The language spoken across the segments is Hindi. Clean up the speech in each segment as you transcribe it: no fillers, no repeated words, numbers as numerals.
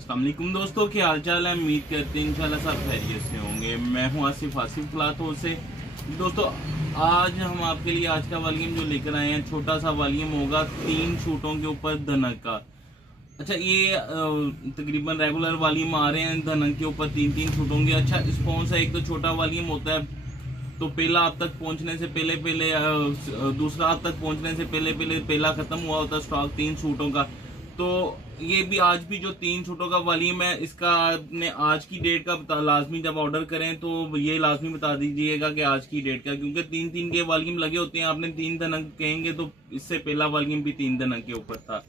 अस्सलाम वालेकुम दोस्तों, क्या हाल चाल है। उम्मीद करते हैं इंशाल्लाह सब खैरियत से होंगे। मैं हूं आसिफ फलातों से। दोस्तों आज हम आपके लिए आज का वॉल्यूम जो लेकर आए हैं, छोटा सा वॉल्यूम होगा 3 सूटों के ऊपर धनक का। अच्छा, ये तकरीबन रेगुलर वॉल्यूम आ रहे हैं धनक के ऊपर 3 सूटों के। अच्छा रिस्पॉन्स है। एक तो छोटा वॉल्यूम होता है तो पहला आप तक पहुंचने से पहले दूसरा आप तक पहुंचने से पहले पहला खत्म हुआ होता है स्टॉक 3 सूटों का। तो ये भी आज भी जो 3 सूटों का वॉल्यूम है, इसका आपने आज की डेट का लाजमी जब ऑर्डर करें तो ये लाजमी बता दीजिएगा कि आज की डेट का, क्योंकि 3 के वॉल्यूम लगे होते हैं। आपने 3 धनक कहेंगे तो इससे पहला वॉल्यूम भी 3 धनक के ऊपर था।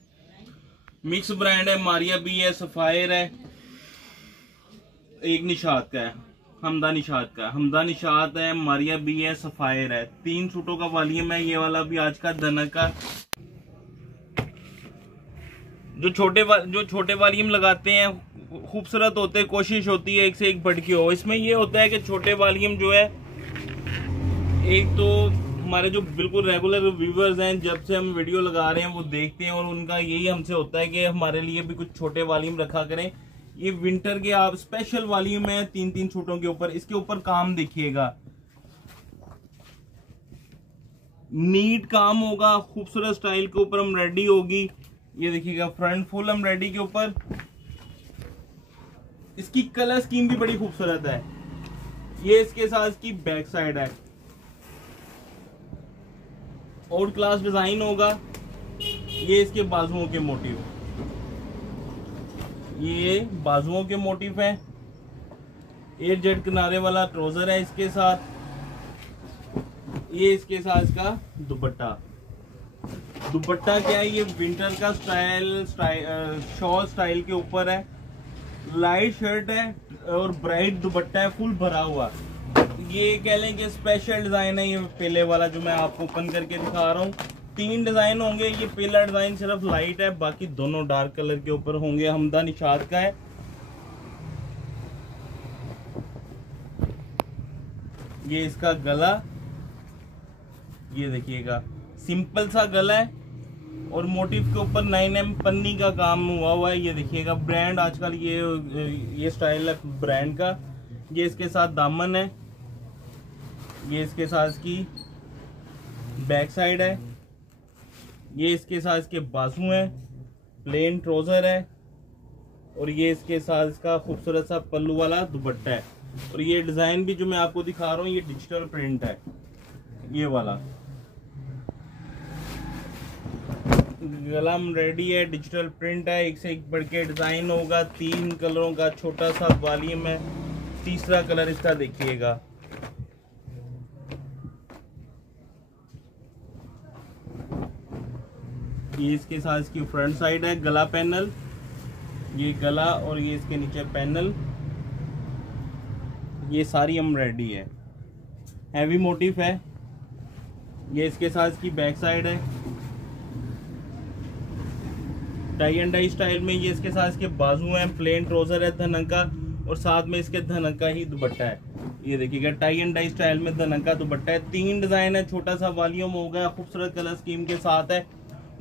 मिक्स ब्रांड है, मारिया भी है, सफायर है, एक निशात का है, हमदा निशात है, मारिया भी है, सफायर है। 3 सूटों का वॉल्यूम है। ये वाला भी आज का धनक का। जो छोटे वॉल्यूम लगाते हैं खूबसूरत होते हैं, कोशिश होती है एक से एक बढ़ के हो। इसमें ये होता है कि छोटे वॉल्यूम जो है, एक तो हमारे जो बिल्कुल रेगुलर व्यूवर्स हैं, जब से हम वीडियो लगा रहे हैं वो देखते हैं और उनका यही हमसे होता है कि हमारे लिए भी कुछ छोटे वॉल्यूम रखा करें। ये विंटर के आप स्पेशल वॉल्यूम है 3 सूटों के ऊपर। इसके ऊपर काम देखिएगा, नीट काम होगा, खूबसूरत स्टाइल के ऊपर एम्ब्रॉयडरी होगी। ये देखिएगा फ्रंट फुल एम्ब्रॉयडरी के ऊपर। इसकी कलर स्कीम भी बड़ी खूबसूरत है। ये इसके साथ इसकी बैक साइड है, आउट क्लास डिजाइन होगा। ये इसके बाजुओं के मोटिव, ये बाजुओं के मोटिव है। 8 जेड किनारे वाला ट्राउजर है इसके साथ। ये इसके साथ इसका दुपट्टा क्या है, ये विंटर का शॉल स्टाइल के ऊपर है। लाइट शर्ट है और ब्राइट दुपट्टा है, फुल भरा हुआ। ये कह लें कि स्पेशल डिजाइन है। ये पहले वाला जो मैं आपको ओपन करके दिखा रहा हूँ, 3 डिजाइन होंगे। ये पहला डिजाइन सिर्फ लाइट है, बाकी दोनों डार्क कलर के ऊपर होंगे। हमदा निशात का है। ये इसका गला, ये देखिएगा सिंपल सा गला है और मोटिव के ऊपर 9M पन्नी का काम हुआ है। ये देखिएगा ब्रांड आजकल ये स्टाइल है ब्रांड का। ये इसके साथ दामन है, ये इसके साथ इसकी बैक साइड है, ये इसके साथ इसके बाजू है, प्लेन ट्राउजर है और ये इसके साथ इसका खूबसूरत सा पल्लू वाला दुपट्टा है। और ये डिजाइन भी जो मैं आपको दिखा रहा हूँ, ये डिजिटल प्रिंट है। ये वाला गला रेडी है, डिजिटल प्रिंट है, एक से एक बढ़ के डिजाइन होगा। 3 कलरों का छोटा सा वॉल्यूम है। तीसरा कलर इसका देखिएगा, ये इसके साथ इसकी फ्रंट साइड है। गला पैनल, ये गला और ये इसके नीचे पैनल, ये सारी एम्ब्रॉयडरी है, हैवी मोटिव है। ये इसके साथ इसकी बैक साइड है, टाई एंड डाई स्टाइल में। ये इसके साथ इसके बाजू हैं, प्लेन ट्राउजर है धनक का और साथ में इसके धनक का ही दुपट्टा है। ये देखिएगा टाई एंड डाई स्टाइल में धनक का दुपट्टा है। 3 डिजाइन है, छोटा सा वॉल्यूम होगा, खूबसूरत कलर स्कीम के साथ है।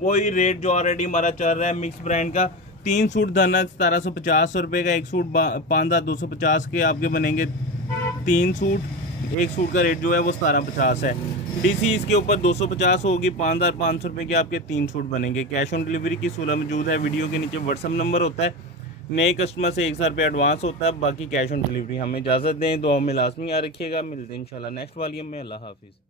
वही रेट जो ऑलरेडी हमारा चल रहा है मिक्स ब्रांड का। 3 सूट धनक 1750 रुपए का, 1 सूट 5250 के आपके बनेंगे। 3 सूट, 1 सूट का रेट जो है वो 1750 है। डीसी इसके ऊपर 250 होगी, 5500 रुपए के आपके 3 सूट बनेंगे। कैश ऑन डिलीवरी की सहूलत मौजूद है। वीडियो के नीचे व्हाट्सअप नंबर होता है। नए कस्टमर से 1000 रुपये एडवांस होता है, बाकी कैश ऑन डिलीवरी। हमें इजाज़त दें, दुआ में लाजमी याद रखिएगा। मिलते हैं इंशाल्लाह नेक्स्ट वॉल्यूम में। अल्लाह हाफिज़।